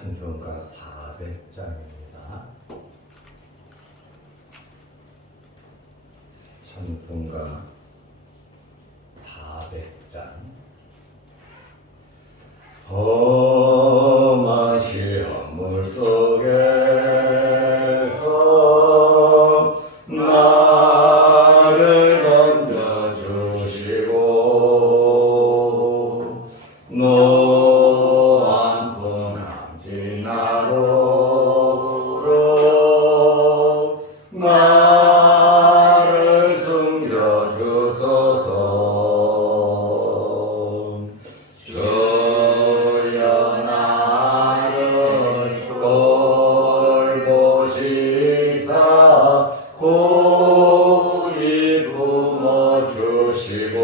찬송가 400장입니다. 찬송가 400장. 험한 시험물 속에서 나를 던져주시고 노한 풍랑 지나도록 나를 숨겨주소서. 주여 나를 돌보시사 고이 품어주시고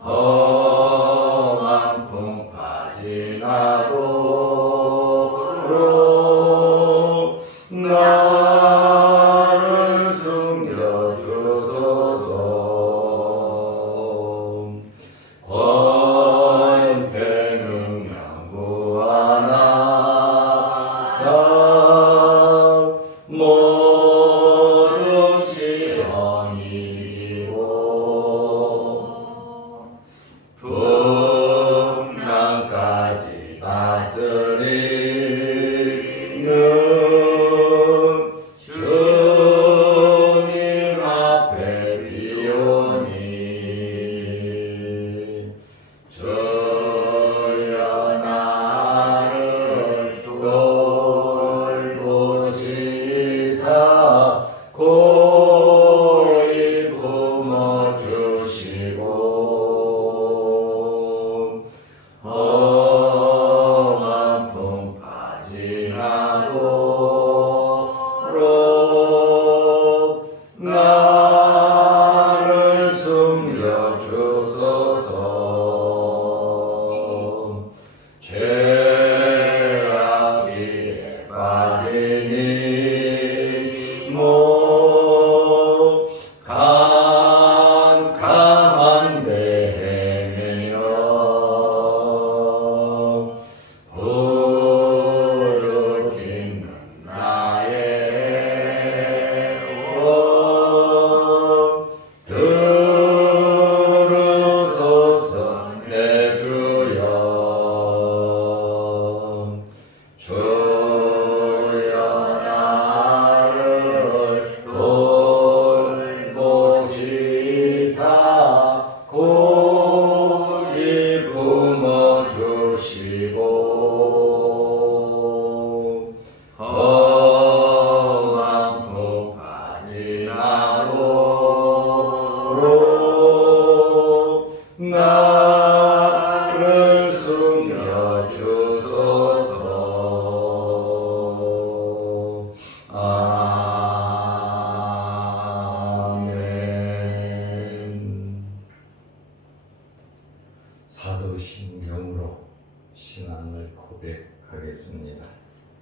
험한 풍파 지나도록 나를 숨겨주소서. 권세 능력 무한하사 모든 시험 이기고 풍랑까지 다스리는 주님 앞에 비오니 주여 나를 돌보시사 고이 품어주시고 험한 풍파 지나도록 나를 숨겨주소서. 죄악에 빠지니 못 캄캄한 데 헤매며 부르짖는 나의 원 들으소서 내 주여. 주여 나를 돌보시사 고이 품어주시고 험한 풍파 지나도록 나를 숨겨주소서. 아멘. 사도신경으로 신앙을 고백하겠습니다.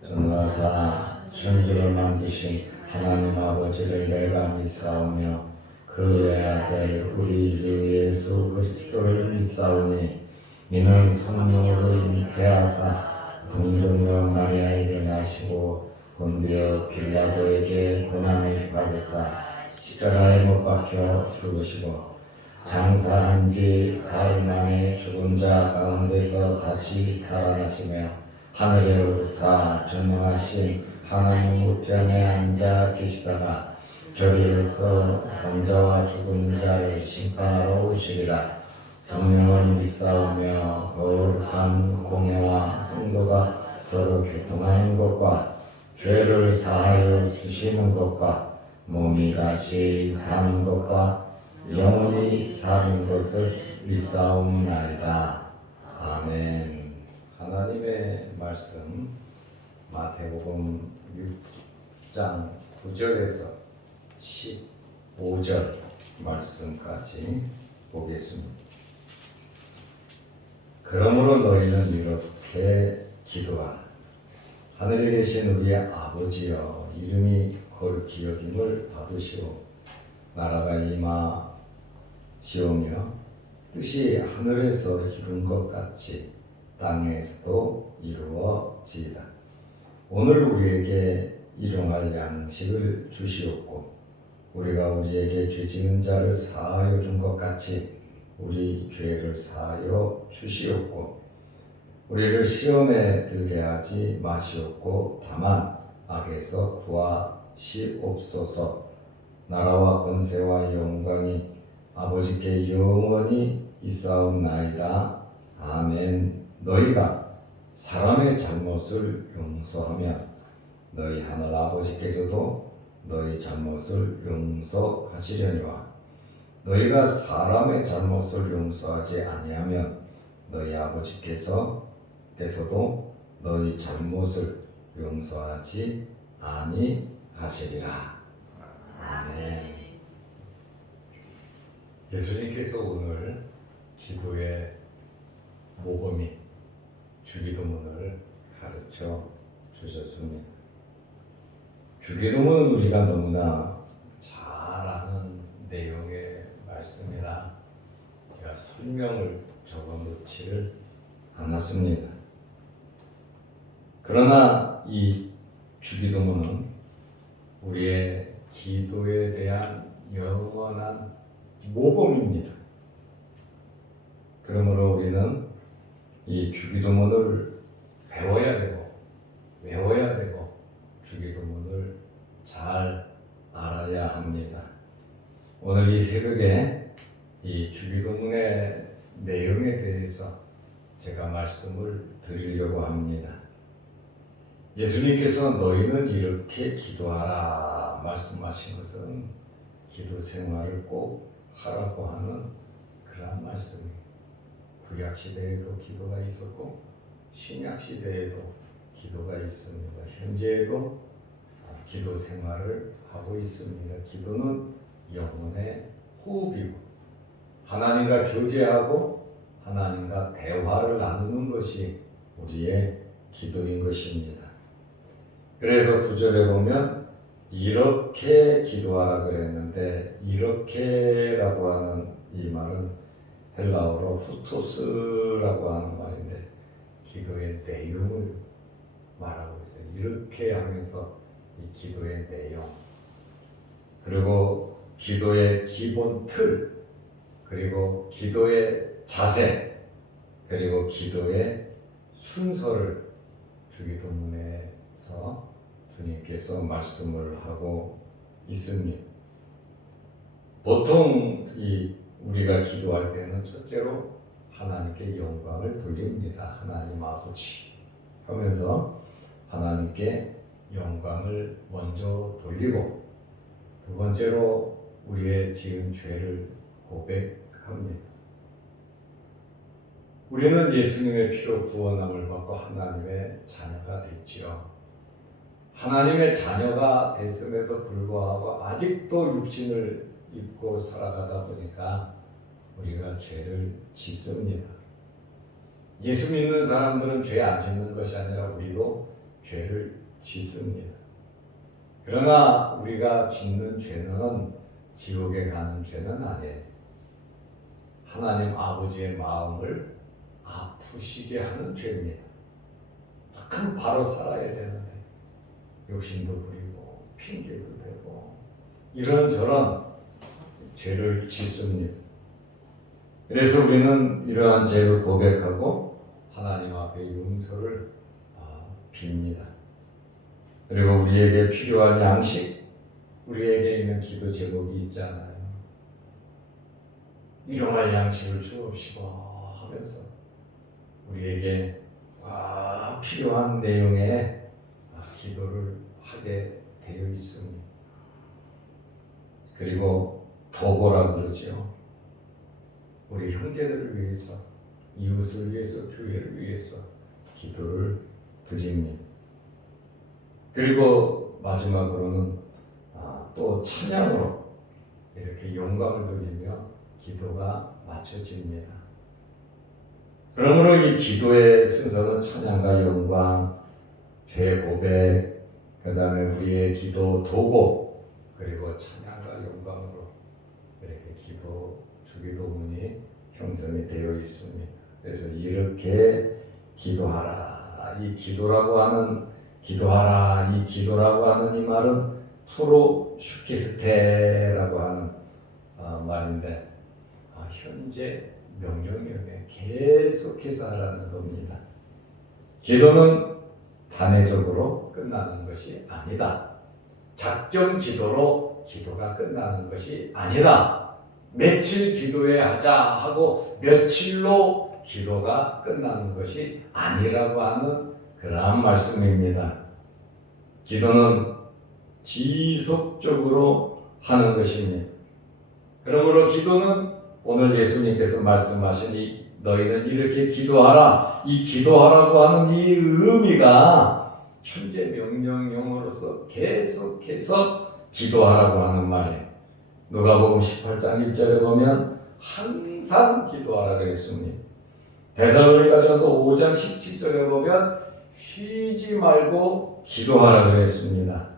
전능하사 천주를 만드신 하나님 아버지를 내가 믿사오며 그 외아들 우리 주 예수 그리스도를 믿사오니 이는 성령으로 잉태하사 동정녀 마리아에게 나시고 본디오 빌라도에게 고난을 받으사 십자가에 못 박혀 죽으시고 장사한 지 사흘 만에 죽은 자 가운데서 다시 살아나시며 하늘에 오르사 전능하신 하나님 우편에 앉아 계시다가 저리로서 선자와 죽은 자를 심판하러 오시리라. 성령을 믿사오며 거룩한 공예와 성도가 서로 교통하는 것과 죄를 사하여 주시는 것과 몸이 다시 사는 것과 영원히 사는 것을 믿사옵나이다. 아멘. 하나님의 말씀 마태복음 6장 9절에서 15절 말씀까지 보겠습니다. 그러므로 너희는 이렇게 기도하라. 하늘에 계신 우리 아버지여, 이름이 거룩히 여김을 받으시오. 나라가 임하시오며 뜻이 하늘에서 이룬 것 같이 땅에서도 이루어지이다. 오늘 우리에게 일용할 양식을 주시옵고 우리가 우리에게 죄 지은 자를 사하여 준 것 같이 우리 죄를 사하여 주시옵고 우리를 시험에 들게 하지 마시옵고 다만 악에서 구하시옵소서. 나라와 권세와 영광이 아버지께 영원히 있사옵나이다. 아멘. 너희가 사람의 잘못을 용서하면 너희 하늘 아버지께서도 너희 잘못을 용서하시려니와 너희가 사람의 잘못을 용서하지 아니하면 너희 아버지께서도 너희 잘못을 용서하지 아니하시리라. 아멘. 예수님께서 오늘 기도의 모범이 주기도문을 가르쳐 주셨습니다. 주기도문은 우리가 너무나 잘 아는 내용의 말씀이라 제가 설명을 적어놓지를 않았습니다. 그러나 이 주기도문은 우리의 기도에 대한 영원한 모범입니다. 그러므로 우리는 이 주기도문을 배워야 되고 외워야 되고 주기도문을 잘 알아야 합니다. 오늘 이 새벽에 이 주기도문의 내용에 대해서 제가 말씀을 드리려고 합니다. 예수님께서 너희는 이렇게 기도하라 말씀하신 것은 기도 생활을 꼭 하라고 하는 그런 말씀입니다. 구약 시대에도 기도가 있었고 신약 시대에도 기도가 있습니다. 현재에도 기도 생활을 하고 있습니다. 기도는 영혼의 호흡이고 하나님과 교제하고 하나님과 대화를 나누는 것이 우리의 기도인 것입니다. 그래서 9절에 보면 이렇게 기도하라 그랬는데 이렇게라고 하는 이 말은 헬라어로 후토스라고 하는 말인데 기도의 내용을 말하고 있어요. 이렇게 하면서 이 기도의 내용 그리고 기도의 기본 틀 그리고 기도의 자세 그리고 기도의 순서를 주기도문에서 주님께서 말씀을 하고 있습니다. 보통 우리가 기도할 때는 첫째로 하나님께 영광을 돌립니다. 하나님 아버지 하면서 하나님께 영광을 먼저 돌리고 두 번째로 우리의 지은 죄를 고백합니다. 우리는 예수님의 피로 구원함을 받고 하나님의 자녀가 됐지요. 하나님의 자녀가 됐음에도 불구하고 아직도 육신을 입고 살아가다 보니까 우리가 죄를 짓습니다. 예수 믿는 사람들은 죄 안 짓는 것이 아니라 우리도 죄를 짓습니다. 그러나 우리가 짓는 죄는 지옥에 가는 죄는 아니에요. 하나님 아버지의 마음을 아프시게 하는 죄입니다. 참 바로 살아야 되는데 욕심도 부리고 핑계도 대고 이런저런 죄를 짓습니다. 그래서 우리는 이러한 죄를 고백하고 하나님 앞에 용서를 빕니다. 그리고 우리에게 필요한 양식, 우리에게 있는 기도 제목이 있잖아요. 일용할 양식을 주옵시고 하면서 우리에게 필요한 내용의 기도를 하게 되어 있습니다. 그리고 도고라 그러죠. 우리 형제들을 위해서, 이웃을 위해서, 교회를 위해서 기도를 드립니다. 그리고 마지막으로는 또 찬양으로 이렇게 영광을 돌리며 기도가 맞춰집니다. 그러므로 이 기도의 순서는 찬양과 영광, 죄 고백, 그 다음에 우리의 기도 도고, 그리고 찬양과 영광으로 이렇게 주기도문이 형성이 되어 있습니다. 그래서 이렇게 기도하라. 이 기도라고 하는 기도하라. 이 기도라고 하는 이 말은 프로슈키스테라고 하는 말인데 현재 명령력에 계속해서 하라는 겁니다. 기도는 단회적으로 끝나는 것이 아니다. 작정 기도로 기도가 끝나는 것이 아니다. 며칠 기도해 하자 하고 며칠로 기도가 끝나는 것이 아니라고 하는 그러한 말씀입니다. 기도는 지속적으로 하는 것입니다. 그러므로 기도는 오늘 예수님께서 말씀하신 이 너희는 이렇게 기도하라. 이 기도하라고 하는 이 의미가 현재 명령형으로서 계속해서 기도하라고 하는 말이에요. 누가복음 18장 1절에 보면 항상 기도하라 그랬습니다. 데살로니가전서 5장 17절에 보면 쉬지 말고 기도하라 그랬습니다.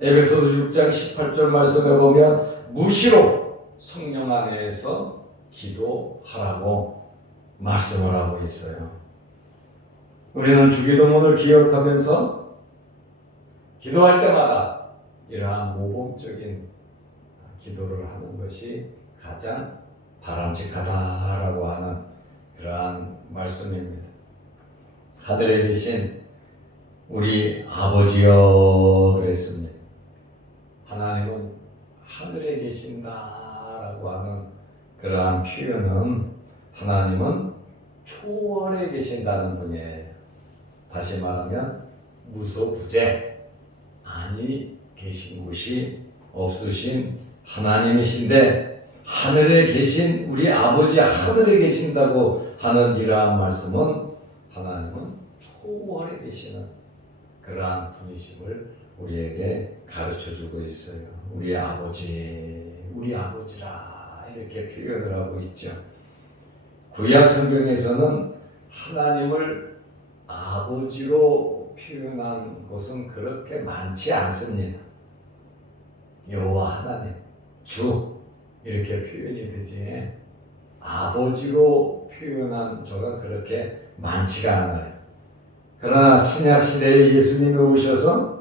에베소서 6장 18절 말씀에 보면 무시로 성령 안에서 기도하라고 말씀을 하고 있어요. 우리는 주기도문을 기억하면서 기도할 때마다 이러한 모범적인 기도를 하는 것이 가장 바람직하다라고 하는 그러한 말씀입니다. 하늘에 계신 우리 아버지여 그랬습니다. 하나님은 하늘에 계신다라고 하는 그러한 표현은 하나님은 초월에 계신다는 분이에요. 다시 말하면 무소부재 아니 계신 곳이 없으신 하나님이신데 하늘에 계신 우리 아버지 하늘에 계신다고 하는 이러한 말씀은 하나님은 초월에 계시는 그러한 분이심을 우리에게 가르쳐주고 있어요. 우리 아버지, 우리 아버지라 이렇게 표현을 하고 있죠. 구약 성경에서는 하나님을 아버지로 표현한 곳은 그렇게 많지 않습니다. 여호와 하나님, 주 이렇게 표현이 되지 아버지로 표현한 저가 그렇게 많지가 않아요. 그러나 신약 시대에 예수님이 오셔서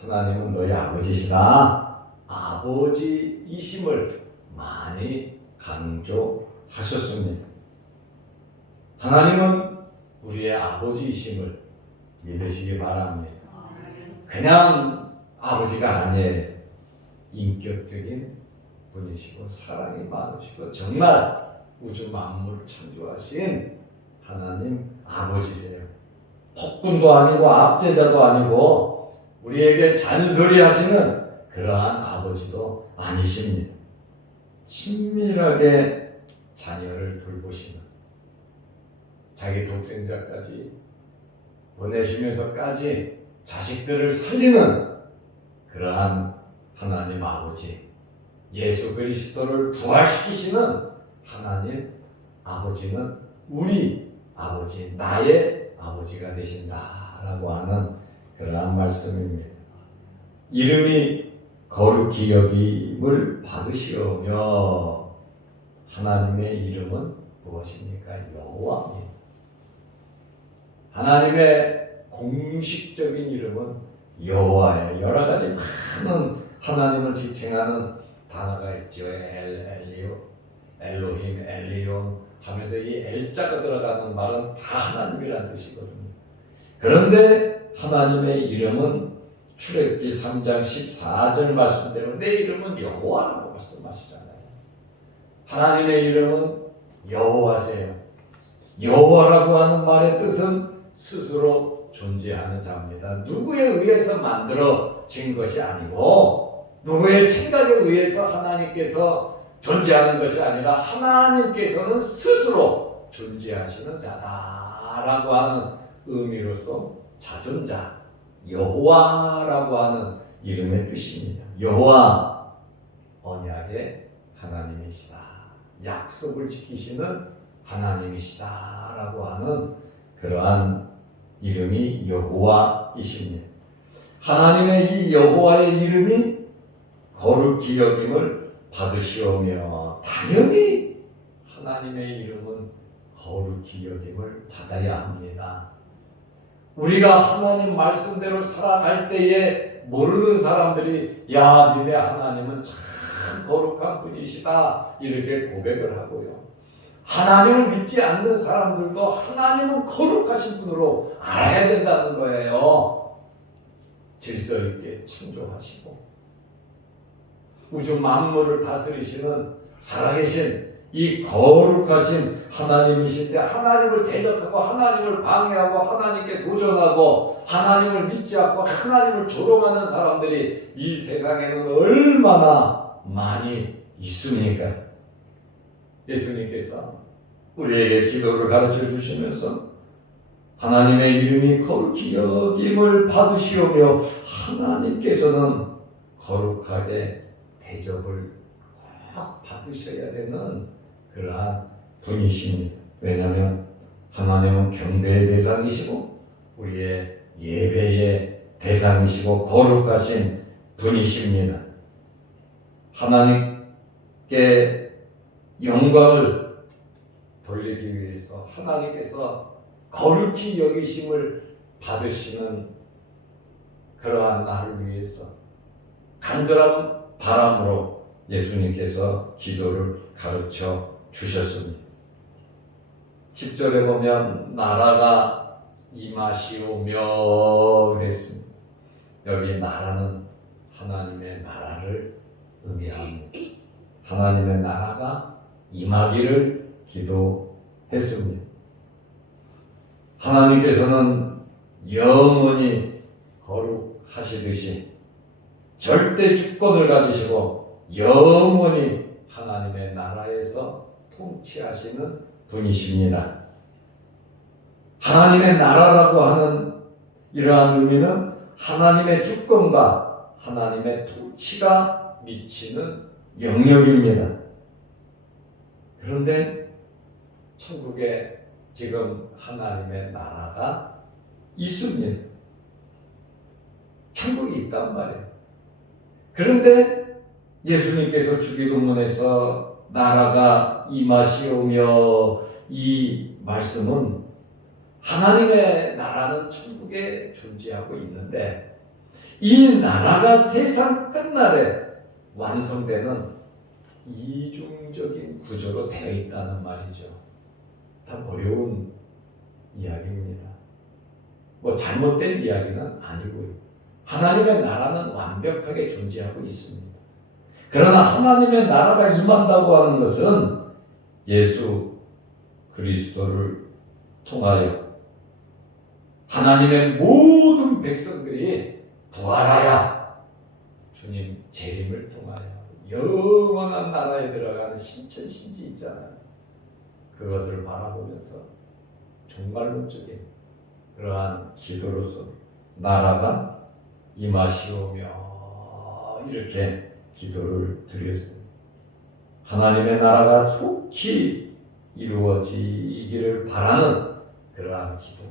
하나님은 너희 아버지시다. 아버지이심을 많이 강조하셨습니다. 하나님은 우리의 아버지이심을 믿으시기 바랍니다. 그냥 아버지가 아니에요. 인격적인 분이시고 사랑이 많으시고 정말 우주 만물을 창조하신 하나님 아버지세요. 폭군도 아니고 압제자도 아니고 우리에게 잔소리하시는 그러한 아버지도 아니십니다. 친밀하게 자녀를 돌보시는 자기 독생자까지 보내시면서까지 자식들을 살리는 그러한 하나님 아버지, 예수 그리스도를 부활시키시는 하나님 아버지는 우리 아버지, 나의 아버지가 되신다라고 하는 그러한 말씀입니다. 이름이 거룩히 여김을 받으시오며 하나님의 이름은 무엇입니까? 여호와입니다. 하나님의 공식적인 이름은 여호와예요. 여러 가지 많은 하나님을 지칭하는 단어가 있죠. 엘로힘, 엘리온 하면서 이 엘자가 들어가는 말은 다 하나님이라는 뜻이거든요. 그런데 하나님의 이름은 출애굽기 3장 14절 말씀대로 내 이름은 여호와라고 말씀하시잖아요. 하나님의 이름은 여호와세요. 여호와라고 하는 말의 뜻은 스스로 존재하는 자입니다. 누구에 의해서 만들어진 것이 아니고 누구의 생각에 의해서 하나님께서 존재하는 것이 아니라 하나님께서는 스스로 존재하시는 자다라고 하는 의미로서 자존자, 여호와라고 하는 이름의 뜻입니다. 여호와, 언약의 하나님이시다. 약속을 지키시는 하나님이시다라고 하는 그러한 이름이 여호와이십니다. 하나님의 이 여호와의 이름이 거룩히 여김을 받으시오며 당연히 하나님의 이름은 거룩히 여김을 받아야 합니다. 우리가 하나님 말씀대로 살아갈 때에 모르는 사람들이 야, 니네 하나님은 참 거룩한 분이시다 이렇게 고백을 하고요. 하나님을 믿지 않는 사람들도 하나님은 거룩하신 분으로 알아야 된다는 거예요. 질서 있게 창조하시고 우주 만물을 다스리시는 살아계신 이 거룩하신 하나님이신데 하나님을 대적하고 하나님을 방해하고 하나님께 도전하고 하나님을 믿지 않고 하나님을 조롱하는 사람들이 이 세상에는 얼마나 많이 있습니까? 예수님께서 우리에게 기도를 가르쳐 주시면서 하나님의 이름이 거룩히 여김을 받으시오며 하나님께서는 거룩하게 대접을 꼭 받으셔야 되는 그러한 분이십니다. 왜냐하면 하나님은 경배의 대상이시고 우리의 예배의 대상이시고 거룩하신 분이십니다. 하나님께 영광을 돌리기 위해서 하나님께서 거룩히 여기심을 받으시는 그러한 나를 위해서 간절한 바람으로 예수님께서 기도를 가르쳐 주셨습니다. 10절에 보면 나라가 임하시오며 그랬습니다. 여기 나라는 하나님의 나라를 의미합니다. 하나님의 나라가 임하기를 기도했습니다. 하나님께서는 영원히 거룩하시듯이 절대 주권을 가지시고 영원히 하나님의 나라에서 통치하시는 분이십니다. 하나님의 나라라고 하는 이러한 의미는 하나님의 주권과 하나님의 통치가 미치는 영역입니다. 그런데 천국에 지금 하나님의 나라가 있습니다. 천국이 있단 말이에요. 그런데 예수님께서 주기도문에서 나라가 임하시오며 이 말씀은 하나님의 나라는 천국에 존재하고 있는데 이 나라가 세상 끝날에 완성되는 이중적인 구조로 되어 있다는 말이죠. 참 어려운 이야기입니다. 뭐 잘못된 이야기는 아니고요. 하나님의 나라는 완벽하게 존재하고 있습니다. 그러나 하나님의 나라가 임한다고 하는 것은 예수 그리스도를 통하여 하나님의 모든 백성들이 부활하여 주님 재림을 통하여 영원한 나라에 들어가는 신천신지 있잖아요. 그것을 바라보면서 종말론적인 그러한 기도로서 나라가 임하시오며 이렇게 기도를 드렸습니다. 하나님의 나라가 속히 이루어지기를 바라는 그러한 기도,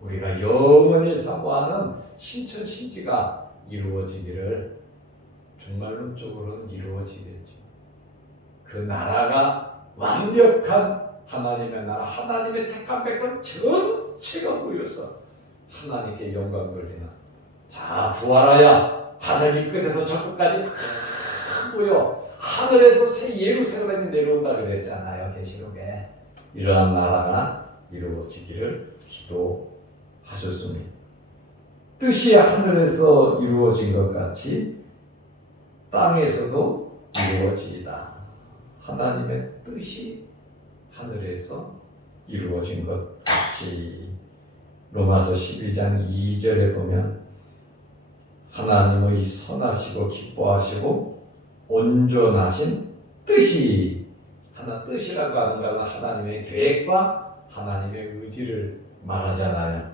우리가 영원히 사모하는 신천신지가 이루어지기를 종말론적으로는 이루어지겠죠. 그 나라가 완벽한 하나님의 나라, 하나님의 택한 백성 전체가 모여서 하나님께 영광 돌리는 자 부활하여 하늘 이 끝에서 저 끝까지 모여 하늘에서 새 예루살렘이 내려온다 그랬잖아요. 계시록에. 이러한 나라가 이루어지기를 기도하셨습니다. 뜻이 하늘에서 이루어진 것 같이 땅에서도 이루어지이다. 하나님의 뜻이 하늘에서 이루어진 것 같이. 로마서 12장 2절에 보면 하나님의 선하시고 기뻐하시고 온전하신 뜻이, 하나 뜻이라고 하는 것은 하나님의 계획과 하나님의 의지를 말하잖아요.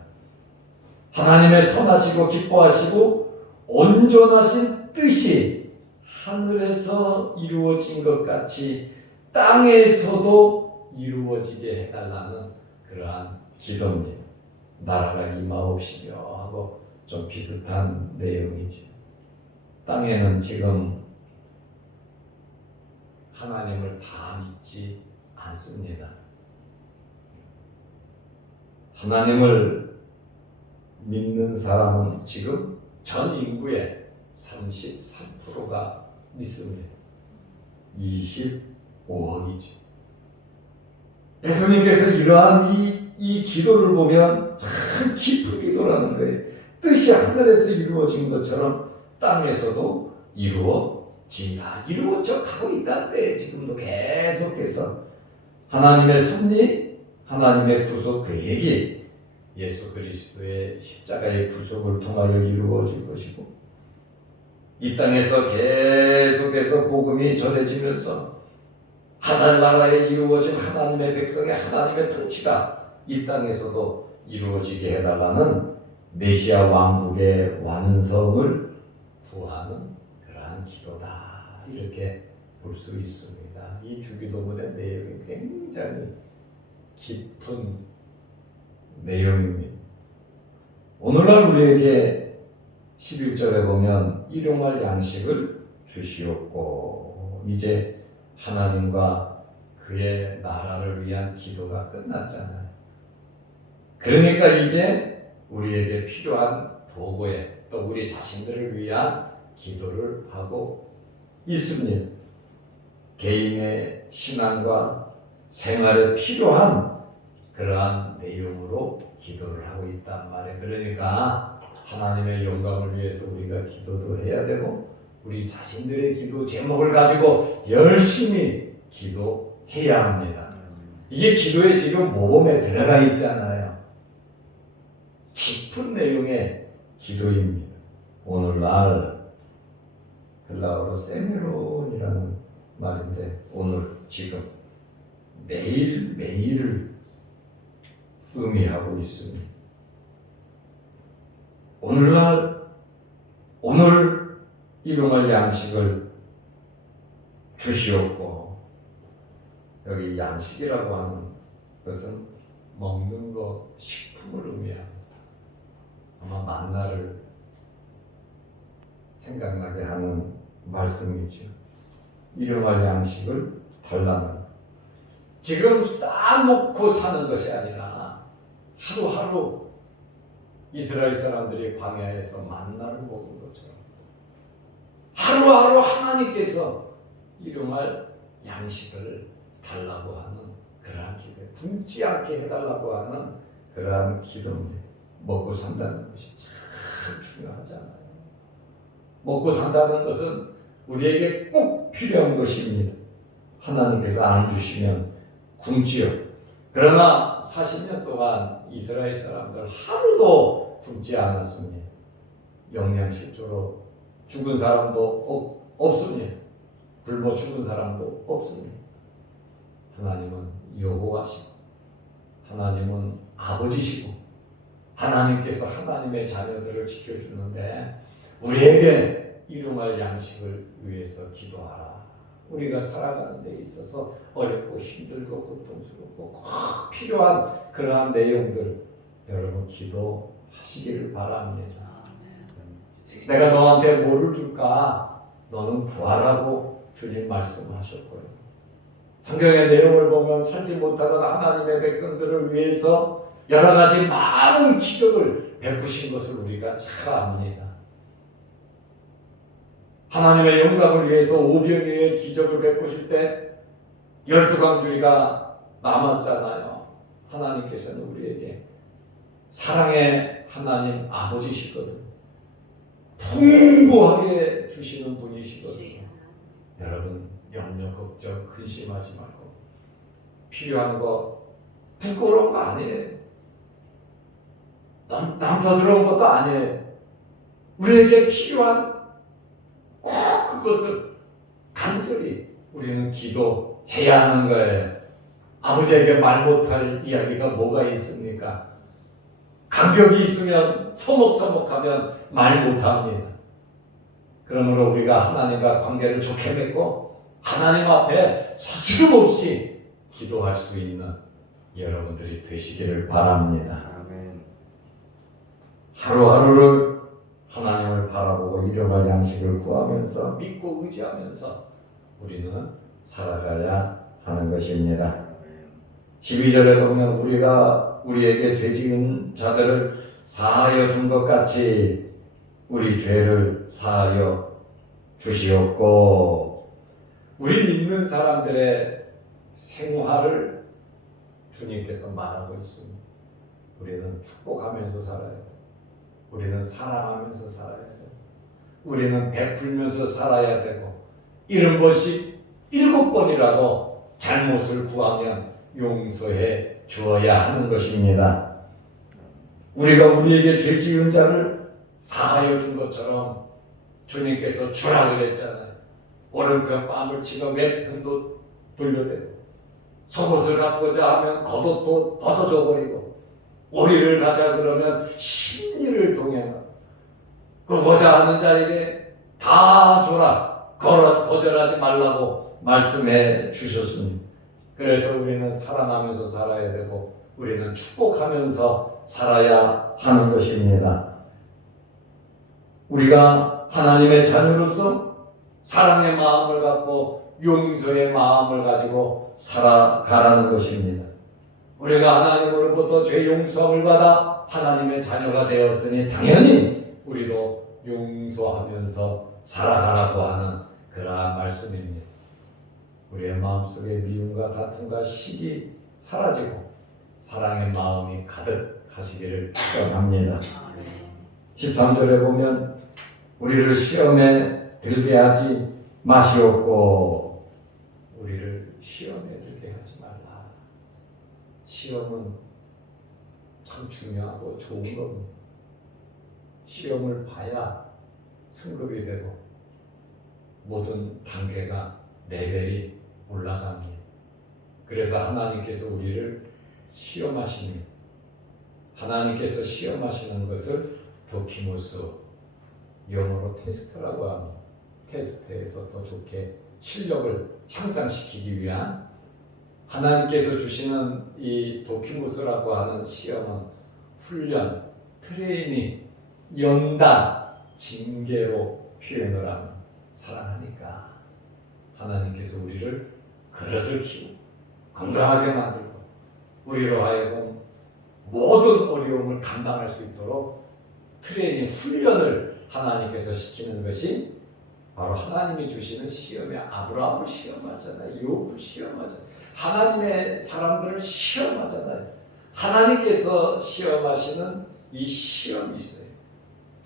하나님의 선하시고 기뻐하시고 온전하신 뜻이 하늘에서 이루어진 것 같이 땅에서도 이루어지게 해달라는 그러한 기도입니다. 나라가 임하옵시며 하고 좀 비슷한 내용이죠. 땅에는 지금 하나님을 다 믿지 않습니다. 하나님을 믿는 사람은 지금 전 인구의 33%가 믿습니다. 25억이죠. 예수님께서 이러한 이 기도를 보면 참 깊은 기도라는 거예요. 뜻이 하늘에서 이루어진 것처럼 땅에서도 이루어져 가고 있다는데 지금도 계속해서 하나님의 섭리, 하나님의 구속 계획이 예수 그리스도의 십자가의 구속을 통하여 이루어질 것이고 이 땅에서 계속해서 복음이 전해지면서 하늘나라에 이루어진 하나님의 백성의 하나님의 통치가 이 땅에서도 이루어지게 해달라는 메시아 왕국의 완성을 구하는 그러한 기도다 이렇게 볼 수 있습니다. 이 주기도문의 내용이 굉장히 깊은 내용입니다. 오늘날 우리에게 11절에 보면 일용할 양식을 주시옵고 이제 하나님과 그의 나라를 위한 기도가 끝났잖아요. 그러니까 이제 우리에게 필요한 도구에 또 우리 자신들을 위한 기도를 하고 있습니다. 개인의 신앙과 생활에 필요한 그러한 내용으로 기도를 하고 있단 말이에요. 그러니까 하나님의 영광을 위해서 우리가 기도도 해야 되고 우리 자신들의 기도 제목을 가지고 열심히 기도해야 합니다. 이게 기도의 지금 모범에 들어가 있잖아요. 깊은 내용의 기도입니다. 오늘날 헬라어로 세메론이라는 말인데 오늘 지금 매일매일을 의미하고 있습니다. 오늘 일용할 양식을 주시옵고 여기 양식이라고 하는 것은 먹는 것, 식품을 의미합니다. 아마 만나를 생각나게 하는 말씀이죠. 일용할 양식을 달라는 지금 쌓아놓고 사는 것이 아니라 하루하루 이스라엘 사람들이 광야에서 만나를 먹은 것처럼 하루하루 하나님께서 일용할 양식을 달라고 하는 그러한 기도, 굶지 않게 해달라고 하는 그러한 기도입니다. 먹고 산다는 것이 참 중요하잖아요. 먹고 산다는 것은 우리에게 꼭 필요한 것입니다. 하나님께서 안 주시면 굶지요. 그러나 40년 동안 이스라엘 사람들 하루도 굶지 않았습니다. 영양실조로 죽은 사람도 없습니다. 굶어 죽은 사람도 없습니다. 하나님은 여호와시고 하나님은 아버지시고 하나님께서 하나님의 자녀들을 지켜주는데 우리에게 일용할 양식을 위해서 기도하라. 우리가 살아가는 데 있어서 어렵고 힘들고 고통스럽고 꼭 필요한 그러한 내용들 여러분 기도하시기를 바랍니다. 내가 너한테 뭐를 줄까? 너는 구하라고 주님 말씀하셨고요. 성경의 내용을 보면 살지 못하는 하나님의 백성들을 위해서 여러 가지 많은 기적을 베푸신 것을 우리가 잘 압니다. 하나님의 영광을 위해서 오병이어의 기적을 베푸실 때 12광주리가 남았잖아요. 하나님께서는 우리에게 사랑의 하나님 아버지시거든요. 풍부하게 주시는 분이시거든요. 여러분 염려 걱정 근심하지 말고 필요한 거 부끄러운 거 아니에요. 남사스러운 것도 아니에요. 우리에게 필요한 꼭 그것을 간절히 우리는 기도해야 하는 거예요. 아버지에게 말 못할 이야기가 뭐가 있습니까? 간격이 있으면 서먹서먹하면 말 못합니다. 그러므로 우리가 하나님과 관계를 좋게 맺고 하나님 앞에 서슴없이 기도할 수 있는 여러분들이 되시기를 바랍니다. 아멘. 하루하루를 하나님을 바라보고 일용할 양식을 구하면서 믿고 의지하면서 우리는 살아가야 하는 것입니다. 12절에 보면 우리에게 죄 지은 자들을 사하여 준 것 같이 우리 죄를 사하여 주시옵고, 우리 믿는 사람들의 생활을 주님께서 말하고 있습니다. 우리는 축복하면서 살아야 돼. 우리는 사랑하면서 살아야 돼. 우리는 베풀면서 살아야 되고, 70번씩 7번이라도 잘못을 구하면 용서해 주어야 하는 것입니다. 우리가 우리에게 죄 지은 자를 사하여 준 것처럼 주님께서 주라 그랬잖아요. 오른편 뺨을 치고 왼편도 돌려대고, 속옷을 갖고자 하면 겉옷도 벗어줘 버리고, 오리를 가자 그러면 심리를 동행하고, 그고자 하는 자에게 다 줘라, 거절하지 말라고 말씀해 주셨습니다. 그래서 우리는 사랑하면서 살아야 되고, 우리는 축복하면서 살아야 하는 것입니다. 우리가 하나님의 자녀로서 사랑의 마음을 갖고 용서의 마음을 가지고 살아가라는 것입니다. 우리가 하나님으로부터 죄 용서함을 받아 하나님의 자녀가 되었으니 당연히 우리도 용서하면서 살아가라고 하는 그러한 말씀입니다. 우리의 마음속에 미움과 다툼과 시기 사라지고 사랑의 마음이 가득하시기를 축원합니다. 13절에 보면 우리를 시험에 들게 하지 마시옵고, 우리를 시험에 들게 하지 말라. 시험은 참 중요하고 좋은 겁니다. 시험을 봐야 승급이 되고 모든 단계가 레벨이 올라갑니다. 그래서 하나님께서 우리를 시험하십니다. 하나님께서 시험하시는 것을 도키모스, 영어로 테스트라고 합니다. 테스트에서 더 좋게 실력을 향상시키기 위한 하나님께서 주시는 이 도키모스라고 하는 시험은 훈련, 트레이닝, 연단, 징계로 표현을 합니다. 사랑하니까 하나님께서 우리를 그릇을 키우고 건강하게 만들고 우리로 하여금 모든 어려움을 감당할 수 있도록 트레이닝, 훈련을 하나님께서 시키는 것이 바로 하나님이 주시는 시험이야. 아브라함을 시험하잖아요. 욥을 시험하잖아요. 하나님의 사람들을 시험하잖아요. 하나님께서 시험하시는 이 시험이 있어요.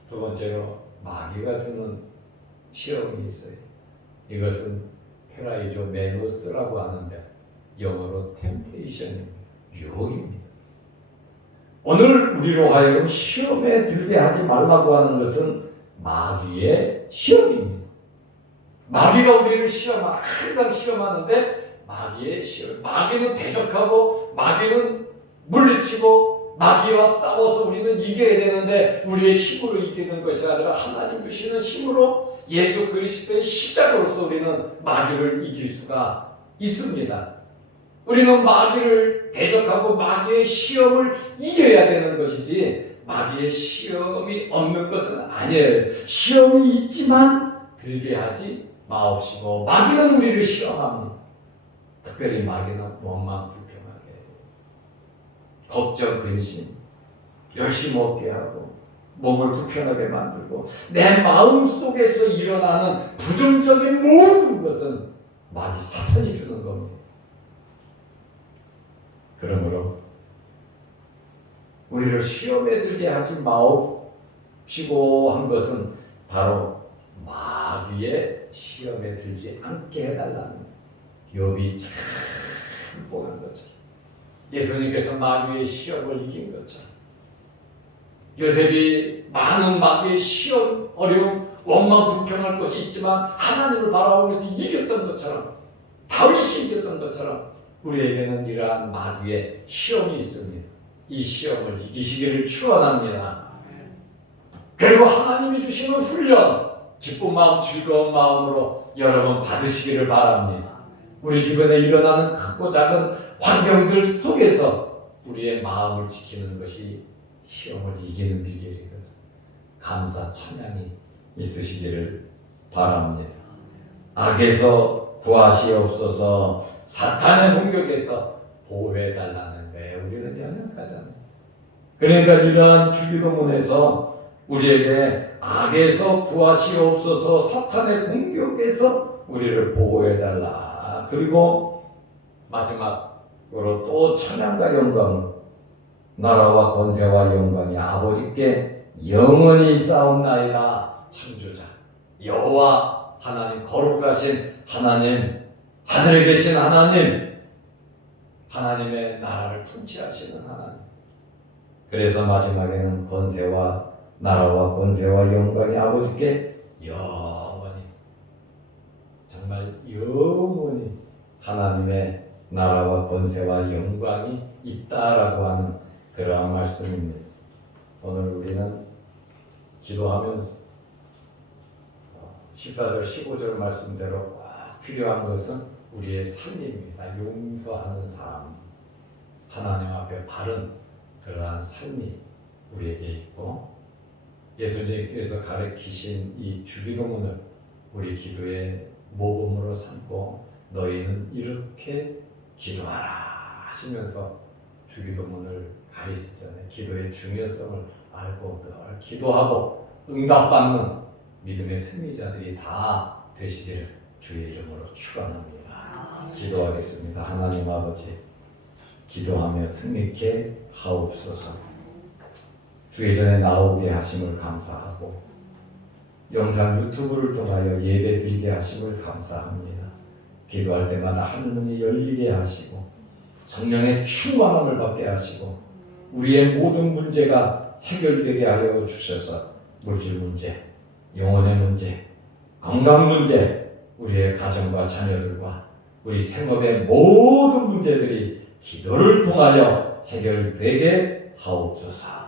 두 번째로 마귀가 주는 시험이 있어요. 이것은 페라이조 메노스라고 하는데 영어로 템테이션입니다. 유혹입니다. 오늘 우리로 하여금 시험에 들게 하지 말라고 하는 것은 마귀의 시험입니다. 마귀가 우리를 항상 시험하는데 마귀의 시험. 마귀는 대적하고 마귀는 물리치고 마귀와 싸워서 우리는 이겨야 되는데 우리의 힘으로 이기는 것이 아니라 하나님 주시는 힘으로 예수 그리스도의 십자가로서 우리는 마귀를 이길 수가 있습니다. 우리는 마귀를 대적하고 마귀의 시험을 이겨야 되는 것이지 마귀의 시험이 없는 것은 아니에요. 시험이 있지만 들게 하지 마옵시고, 마귀는 우리를 시험합니다. 특별히 마귀는 원망 불평하게, 걱정 근심, 열심히 먹게 하고 몸을 불편하게 만들고 내 마음 속에서 일어나는 부정적인 모든 것은 마귀 사탄이 주는 겁니다. 그러므로 우리를 시험에 들게 하지 마옵시고 한 것은 바로 마귀의 시험에 들지 않게 해달라는, 욥이 참 행복한 것처럼 예수님께서 마귀의 시험을 이긴 것처럼 요셉이 많은 마귀의 시험, 어려움, 원망, 불평할 것이 있지만 하나님을 바라보면서 이겼던 것처럼, 다윗이 이겼던 것처럼 우리에게는 이러한 마귀의 시험이 있습니다. 이 시험을 이기시기를 축원합니다. 그리고 하나님이 주시는 훈련, 기쁜 마음, 즐거운 마음으로 여러분 받으시기를 바랍니다. 우리 주변에 일어나는 크고 작은 환경들 속에서 우리의 마음을 지키는 것이 시험을 이기는 비결이거든. 감사, 찬양이 있으시기를 바랍니다. 악에서 구하시옵소서. 사탄의 공격에서 보호해달라는 거예요. 우리는 연약하잖아요. 그러니까 이러한 주기도문에서 우리에게 악에서 구하시옵소서, 사탄의 공격에서 우리를 보호해달라. 그리고 마지막으로 또 찬양과 영광, 나라와 권세와 영광이 아버지께 영원히 있사옵나이다. 창조자 여호와 하나님, 거룩하신 하나님, 하늘에 계신 하나님, 하나님의 나라를 통치하시는 하나님. 그래서 마지막에는 권세와 나라와 권세와 영광이 아버지께 영원히, 정말 영원히 하나님의 나라와 권세와 영광이 있다라고 하는 그러한 말씀입니다. 오늘 우리는 기도하면서 14절 15절 말씀대로 꼭 필요한 것은 우리의 삶입니다. 용서하는 삶, 하나님 앞에 바른 그러한 삶이 우리에게 있고, 예수님께서 가르치신 이 주기도문을 우리 기도의 모범으로 삼고 너희는 이렇게 기도하라 하시면서 주기도문을 가르치잖아요. 기도의 중요성을 알고 늘 기도하고 응답받는 믿음의 승리자들이 다 되시기를 주의 이름으로 축원합니다. 기도하겠습니다. 하나님 아버지, 기도하며 승리케 하옵소서. 주의 전에 나오게 하심을 감사하고 영상 유튜브를 통하여 예배 드리게 하심을 감사합니다. 기도할 때마다 하늘문이 열리게 하시고 성령의 충만함을 받게 하시고 우리의 모든 문제가 해결되게 하여 주셔서 물질 문제, 영혼의 문제, 건강 문제, 우리의 가정과 자녀들과 우리 생업의 모든 문제들이 기도를 통하여 해결되게 하옵소서.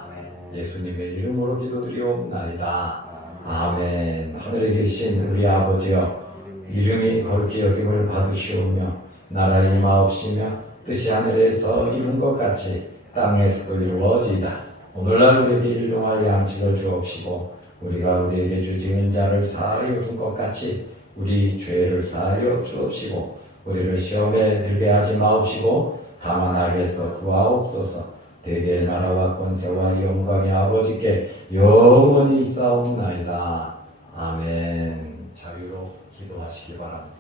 예수님의 이름으로 기도드리옵나이다. 아멘. 하늘에 계신 우리 아버지여, 이름이 거룩히 여김을 받으시오며 나라의 임하옵시며 뜻이 하늘에서 이룬 것 같이 땅에서도 이루어지이다. 오늘날 우리에게 일용할 양식을 주옵시고 우리가 우리에게 주지은 자를 사하여 준 것 같이 우리 죄를 사하여 주옵시고 우리를 시험에 들게 하지 마옵시고 다만 악에서 구하옵소서. 대개의 나라와 권세와 영광이 아버지께 영원히 있사옵나이다. 아멘. 자유로 기도하시기 바랍니다.